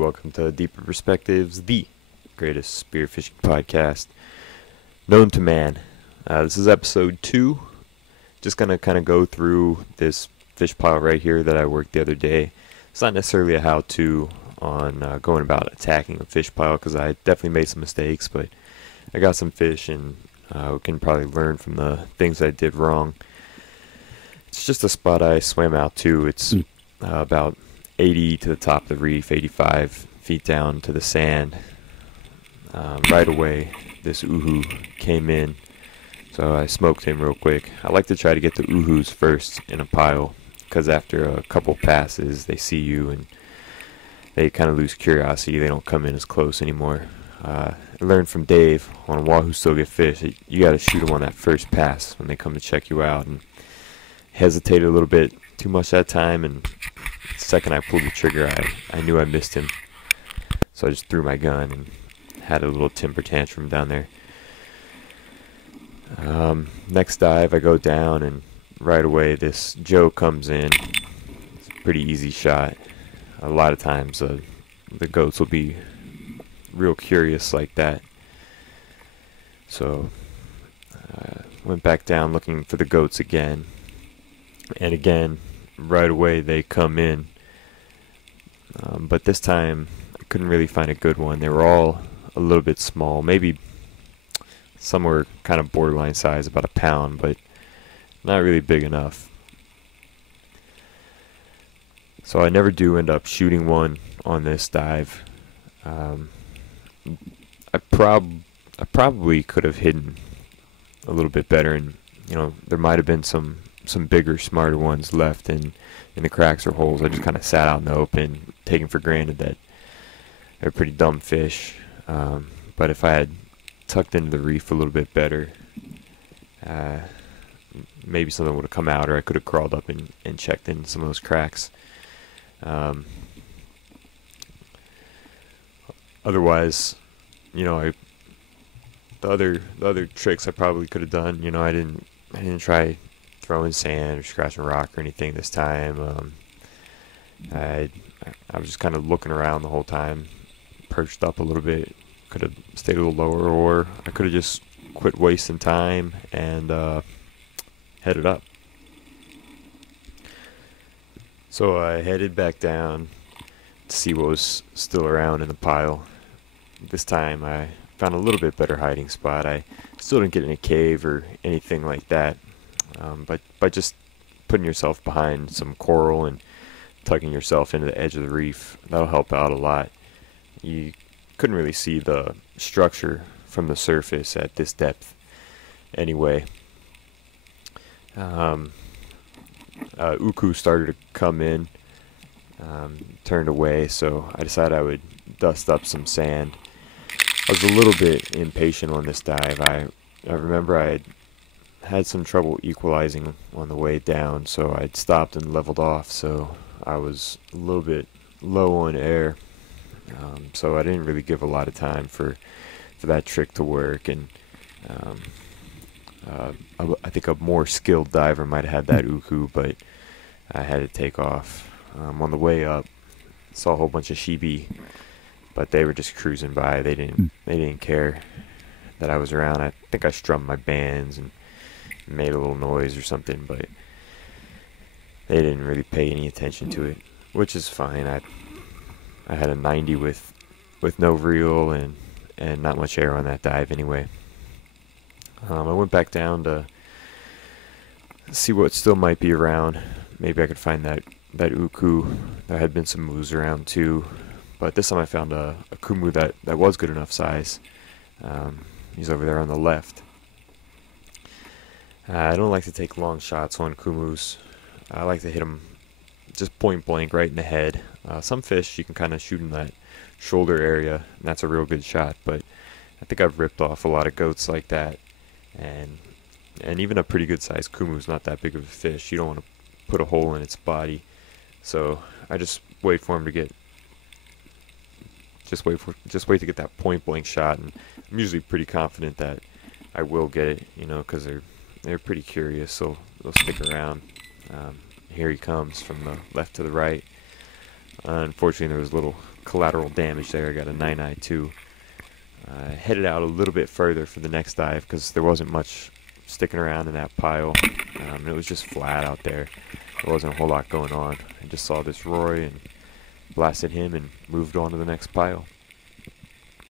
welcome to Deeper Perspectives, the greatest spearfishing podcast known to man. This is episode 2. Just going to kind of go through this fish pile right here that I worked the other day. It's not necessarily a how-to on going about attacking a fish pile because I definitely made some mistakes, but I got some fish and we can probably learn from the things I did wrong. It's just a spot I swam out to. It's about 80 to the top of the reef, 85 feet down to the sand. Right away, this uhu came in, so I smoked him real quick. I like to try to get the uhus first in a pile, because after a couple passes, they see you and they kind of lose curiosity. They don't come in as close anymore. I learned from Dave on Wahoo Still Get Fish that you got to shoot them on that first pass when they come to check you out. And hesitated a little bit too much that time, and the second I pulled the trigger, I knew I missed him. So I just threw my gun and had a little temper tantrum down there. Next dive, I go down, and right away this Joe comes in. It's a pretty easy shot. A lot of times the goats will be real curious like that. So went back down looking for the goats again. And again, right away they come in. But this time I couldn't really find a good one. They were all a little bit small. Maybe some were kind of borderline size, about a pound, but not really big enough. So I never do end up shooting one on this dive. I probably could have hidden a little bit better, and there might have been some bigger, smarter ones left in the cracks or holes. I just kind of sat out in the open, taking for granted that they're pretty dumb fish. But if I had tucked into the reef a little bit better, maybe something would have come out, or I could have crawled up and checked in some of those cracks. Otherwise, the other tricks I probably could have done. I didn't try throwing sand or scratching rock or anything this time. I was just kind of looking around the whole time, perched up a little bit. Could have stayed a little lower, or I could have just quit wasting time and headed up. So I headed back down to see what was still around in the pile. This time I found a little bit better hiding spot. I still didn't get in a cave or anything like that, but by just putting yourself behind some coral and tucking yourself into the edge of the reef, that'll help out a lot. You couldn't really see the structure from the surface at this depth anyway. Uku started to come in, turned away, so I decided I would dust up some sand. I was a little bit impatient on this dive. I remember I had some trouble equalizing on the way down, so I'd stopped and leveled off, so I was a little bit low on air. So I didn't really give a lot of time for that trick to work, and I think a more skilled diver might have had that uku, but I had to take off. On the way up, saw a whole bunch of shibi, but they were just cruising by. They didn't care that I was around. I think I strummed my bands and made a little noise or something, but they didn't really pay any attention to it, which is fine. I had a 90 with no reel and not much air on that dive anyway. I went back down to see what still might be around. Maybe I could find that uku. There had been some moves around too, but this time I found a kumu that was good enough size. He's over there on the left. I don't like to take long shots on kumus. I like to hit them just point blank right in the head. Some fish you can kind of shoot in that shoulder area, and that's a real good shot, but I think I've ripped off a lot of goats like that, and even a pretty good sized kumu is not that big of a fish. You don't want to put a hole in its body, so I just wait for him to get just wait to get that point blank shot, and I'm usually pretty confident that I will get it, because they're pretty curious, so they'll stick around. Here he comes from the left to the right. Unfortunately, there was a collateral damage there. I got a 9.92. Headed out a little bit further for the next dive because there wasn't much sticking around in that pile. It was just flat out there. There wasn't a whole lot going on. I just saw this Roy and blasted him and moved on to the next pile.